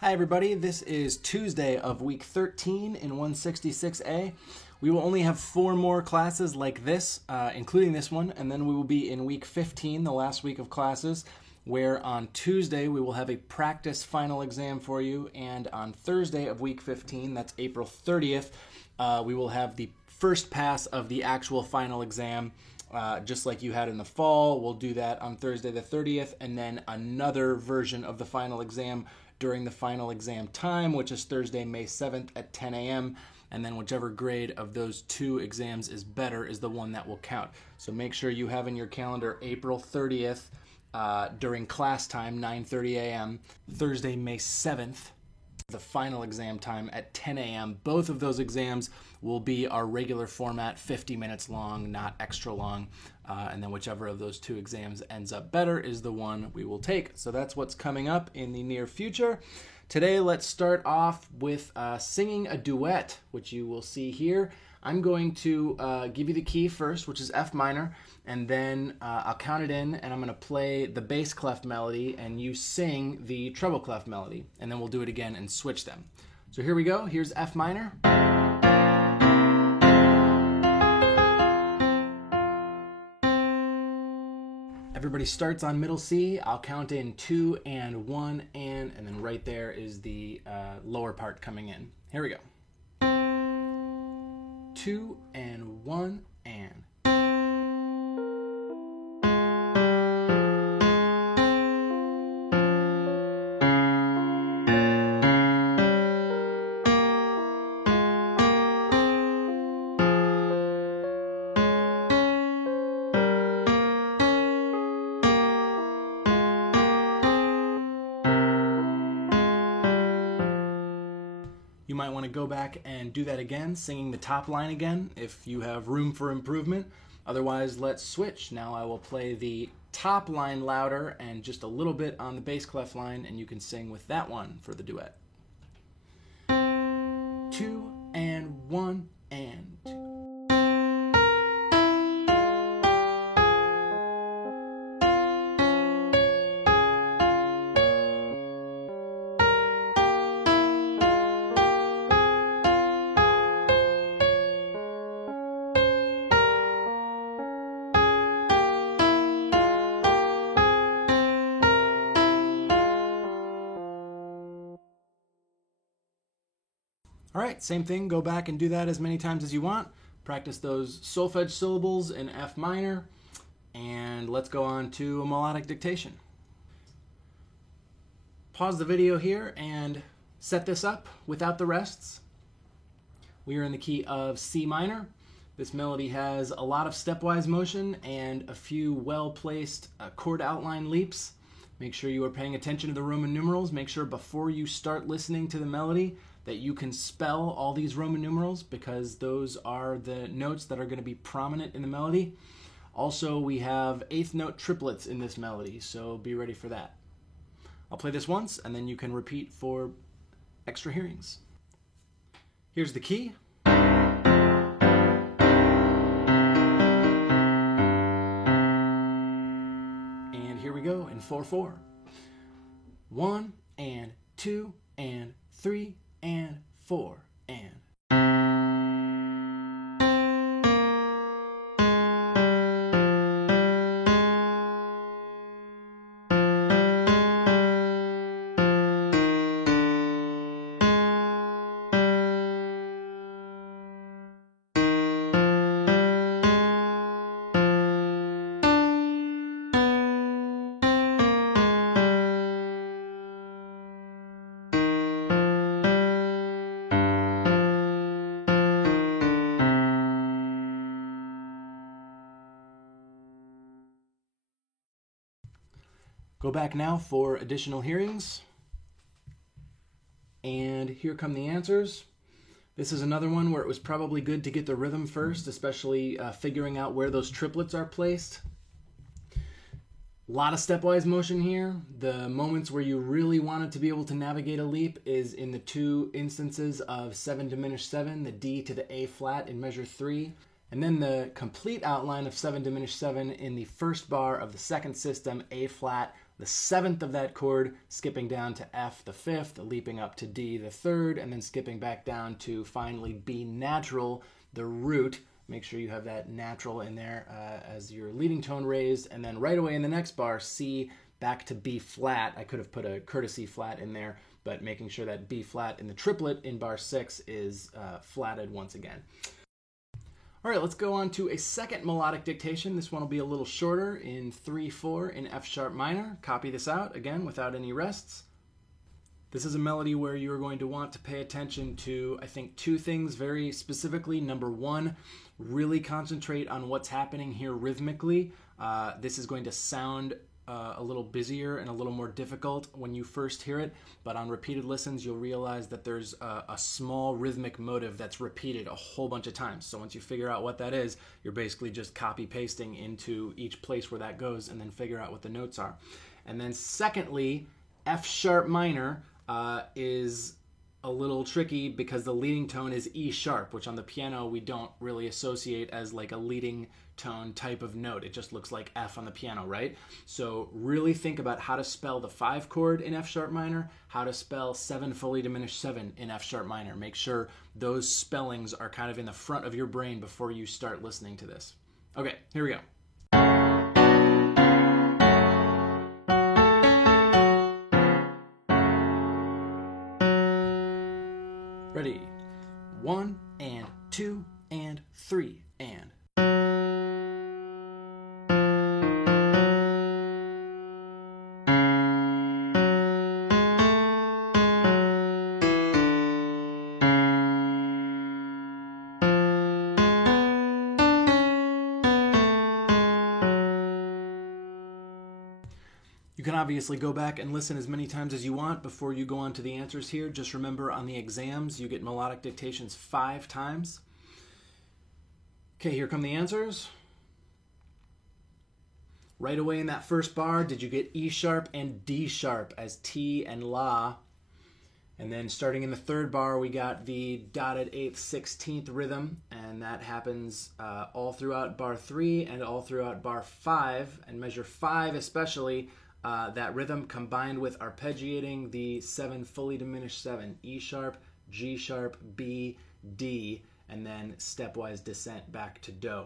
Hi everybody, this is Tuesday of week 13 in 166A. We will only have 4 more classes like this, including this one, and then we will be in week 15, the last week of classes, where on Tuesday we will have a practice final exam for you, and on Thursday of week 15, that's April 30th, we will have the first pass of the actual final exam. Just like you had in the fall, we'll do that on Thursday the 30th, and then another version of the final exam during the final exam time, which is Thursday, May 7th at 10 a.m., and then whichever grade of those 2 exams is better is the one that will count. So make sure you have in your calendar April 30th during class time, 9:30 a.m., Thursday, May 7th, the final exam time at 10 a.m. Both of those exams will be our regular format, 50 minutes long, not extra long. And then whichever of those 2 exams ends up better is the one we will take. So that's what's coming up in the near future. Today, let's start off with singing a duet, which you will see here. I'm going to give you the key first, which is F minor, and then I'll count it in, and I'm going to play the bass clef melody, and you sing the treble clef melody, and then we'll do it again and switch them. So here we go. Here's F minor. Everybody starts on middle C. I'll count in 2 and 1 and then right there is the lower part coming in. Here we go. 2 and 1 and. You might want to go back and do that again, singing the top line again if you have room for improvement. Otherwise, let's switch. Now I will play the top line louder and just a little bit on the bass clef line, and you can sing with that one for the duet. 2 and 1 and 2. All right, same thing. Go back and do that as many times as you want. Practice those solfege syllables in F minor, and let's go on to a melodic dictation. Pause the video here and set this up without the rests. We are in the key of C minor. This melody has a lot of stepwise motion and a few well-placed chord outline leaps. Make sure you are paying attention to the Roman numerals. Make sure before you start listening to the melody that you can spell all these Roman numerals, because those are the notes that are going to be prominent in the melody. Also, we have 8th note triplets in this melody, so be ready for that. I'll play this once, and then you can repeat for extra hearings. Here's the key. And here we go in 4/4. 1 and 2 and 3 and 4 and. Go back now for additional hearings. And here come the answers. This is another one where it was probably good to get the rhythm first, especially figuring out where those triplets are placed. A lot of stepwise motion here. The moments where you really wanted to be able to navigate a leap is in the 2 instances of 7 diminished 7, the D to the A flat in measure 3, and then the complete outline of 7 diminished 7 in the first bar of the second system, A flat, the 7th of that chord, skipping down to F the 5th, leaping up to D the 3rd, and then skipping back down to finally B natural, the root. Make sure you have that natural in there as your leading tone raised, and then right away in the next bar, C back to B flat. I could have put a courtesy flat in there, but making sure that B flat in the triplet in bar 6 is flatted once again. All right, let's go on to a second melodic dictation. This one will be a little shorter in 3/4 in F sharp minor. Copy this out, again, without any rests. This is a melody where you're going to want to pay attention to, I think, two things very specifically. Number one, really concentrate on what's happening here rhythmically. This is going to sound a little busier and a little more difficult when you first hear it, but on repeated listens you'll realize that there's a small rhythmic motive that's repeated a whole bunch of times. So once you figure out what that is, you're basically just copy pasting into each place where that goes and then figure out what the notes are. And then secondly, F sharp minor is a little tricky because the leading tone is E sharp, which on the piano we don't really associate as like a leading tone type of note. It just looks like F on the piano, right? So really think about how to spell the 5 chord in F sharp minor, how to spell 7 fully diminished 7 in F sharp minor. Make sure those spellings are kind of in the front of your brain before you start listening to this. Okay, here we go. Ready? 1 and 2 and 3 and. You can obviously go back and listen as many times as you want before you go on to the answers here. Just remember on the exams, you get melodic dictations 5 times. Okay, here come the answers. Right away in that first bar, did you get E sharp and D sharp as T and La? And then starting in the third bar, we got the dotted 8th, 16th rhythm, and that happens all throughout bar 3 and all throughout bar 5, and measure 5 especially. That rhythm combined with arpeggiating the 7 fully diminished 7, E sharp, G sharp, B, D, and then stepwise descent back to Do.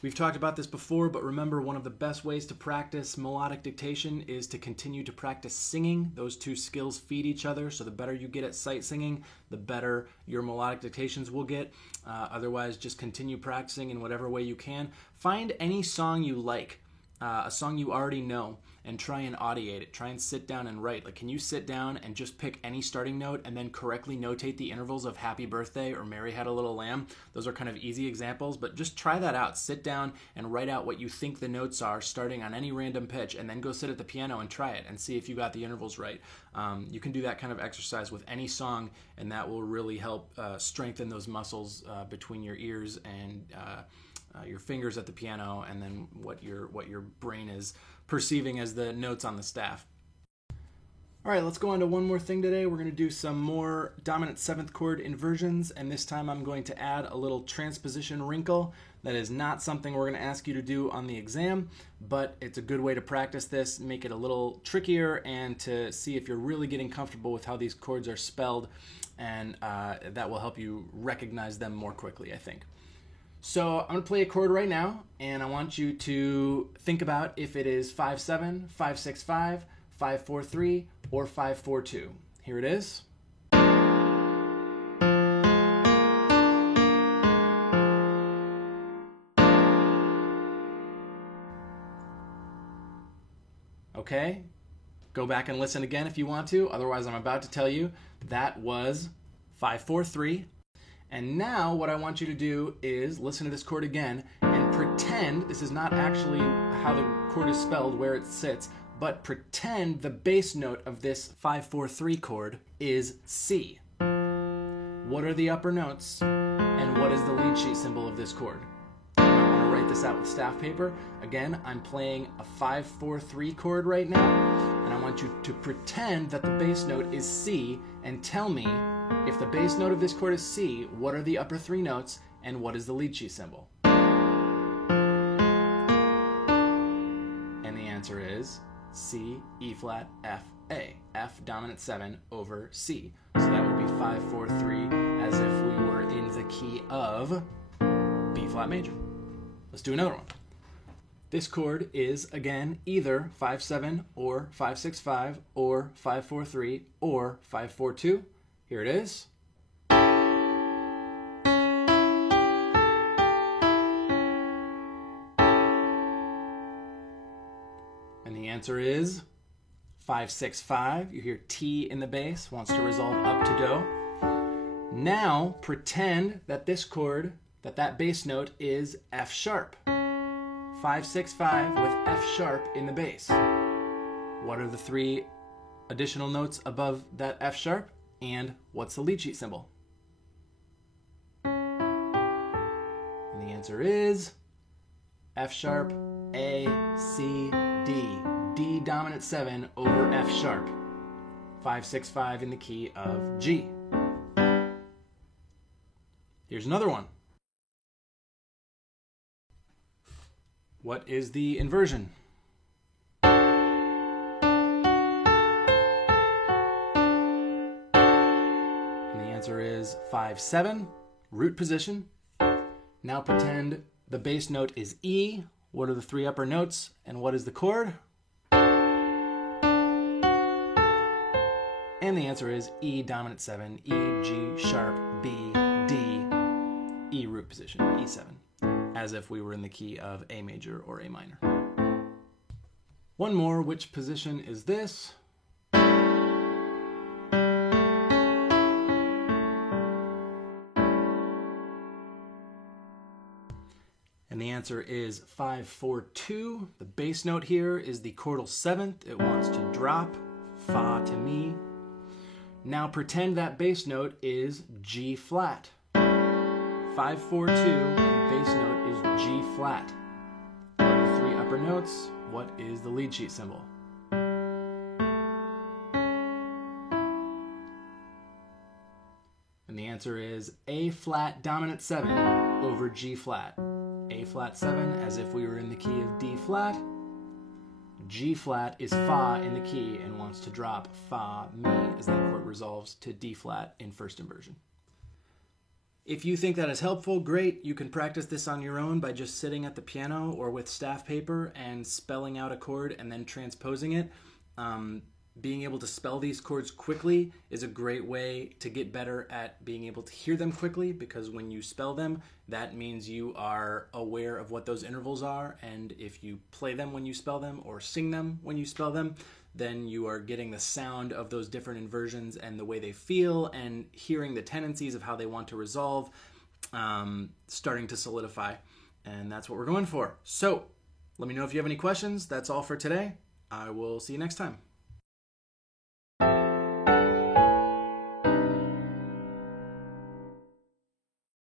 We've talked about this before, but remember, one of the best ways to practice melodic dictation is to continue to practice singing. Those two skills feed each other, so the better you get at sight singing, the better your melodic dictations will get. Otherwise, just continue practicing in whatever way you can. Find any song you like. A song you already know, and try and audiate it. Try and sit down and write. Like, can you sit down and just pick any starting note and then correctly notate the intervals of Happy Birthday or Mary Had a Little Lamb? Those are kind of easy examples, but just try that out. Sit down and write out what you think the notes are starting on any random pitch, and then go sit at the piano and try it and see if you got the intervals right. You can do that kind of exercise with any song, and that will really help strengthen those muscles between your ears and your fingers at the piano, and then what your brain is perceiving as the notes on the staff. All right, let's go on to one more thing today. We're going to do some more dominant 7th chord inversions, and this time I'm going to add a little transposition wrinkle. That is not something we're going to ask you to do on the exam, but it's a good way to practice this, make it a little trickier, and to see if you're really getting comfortable with how these chords are spelled, and that will help you recognize them more quickly, I think. So I'm going to play a chord right now, and I want you to think about if it is 5-7, 5-6-5, 5-4-3, or 5-4-2. Here it is. Okay, go back and listen again if you want to. Otherwise, I'm about to tell you that was 5-4-3. And now what I want you to do is listen to this chord again and pretend, this is not actually how the chord is spelled, where it sits, but pretend the bass note of this 5-4-3 chord is C. What are the upper notes, and what is the lead sheet symbol of this chord? You might want to write this out with staff paper. Again, I'm playing a 5-4-3 chord right now, and I want you to pretend that the bass note is C and tell me, if the bass note of this chord is C, what are the upper 3 notes, and what is the lead sheet symbol? And the answer answer is C, E flat, F, A. F dominant 7 over C. So that would be 5, 4, 3, as if we were in the key of B flat major. Let's do another one. This chord is, again, either 5-7 or 5-6-5 or 5-4-3 or 5-4-2. Here it is. And the answer is 5-6-5. You hear T in the bass, wants to resolve up to Do. Now pretend that this chord, that bass note is F sharp. 5-6-5 with F sharp in the bass. What are the 3 additional notes above that F sharp? And what's the lead sheet symbol? And the answer is F sharp, A, C, D. D dominant 7 over F sharp. 5-6-5 in the key of G. Here's another one. What is the inversion? And the answer is 5-7, root position. Now pretend the bass note is E. What are the 3 upper notes? And what is the chord? And the answer is E dominant 7, E, G sharp, B, D, E root position, E7. As if we were in the key of A major or A minor. One more, which position is this? And the answer is 5-4-2. The bass note here is the chordal 7th. It wants to drop, Fa to Mi. Now pretend that bass note is G flat. 5-4-2, and the bass note is G flat. What are the 3 upper notes? What is the lead sheet symbol? And the answer is A flat dominant 7 over G flat. A flat 7 as if we were in the key of D flat. G flat is Fa in the key and wants to drop Fa, Mi as that chord resolves to D flat in first inversion. If you think that is helpful, great. You can practice this on your own by just sitting at the piano or with staff paper and spelling out a chord and then transposing it. Being able to spell these chords quickly is a great way to get better at being able to hear them quickly, because when you spell them, that means you are aware of what those intervals are, and if you play them when you spell them or sing them when you spell them, then you are getting the sound of those different inversions and the way they feel and hearing the tendencies of how they want to resolve, starting to solidify. And that's what we're going for. So let me know if you have any questions. That's all for today. I will see you next time.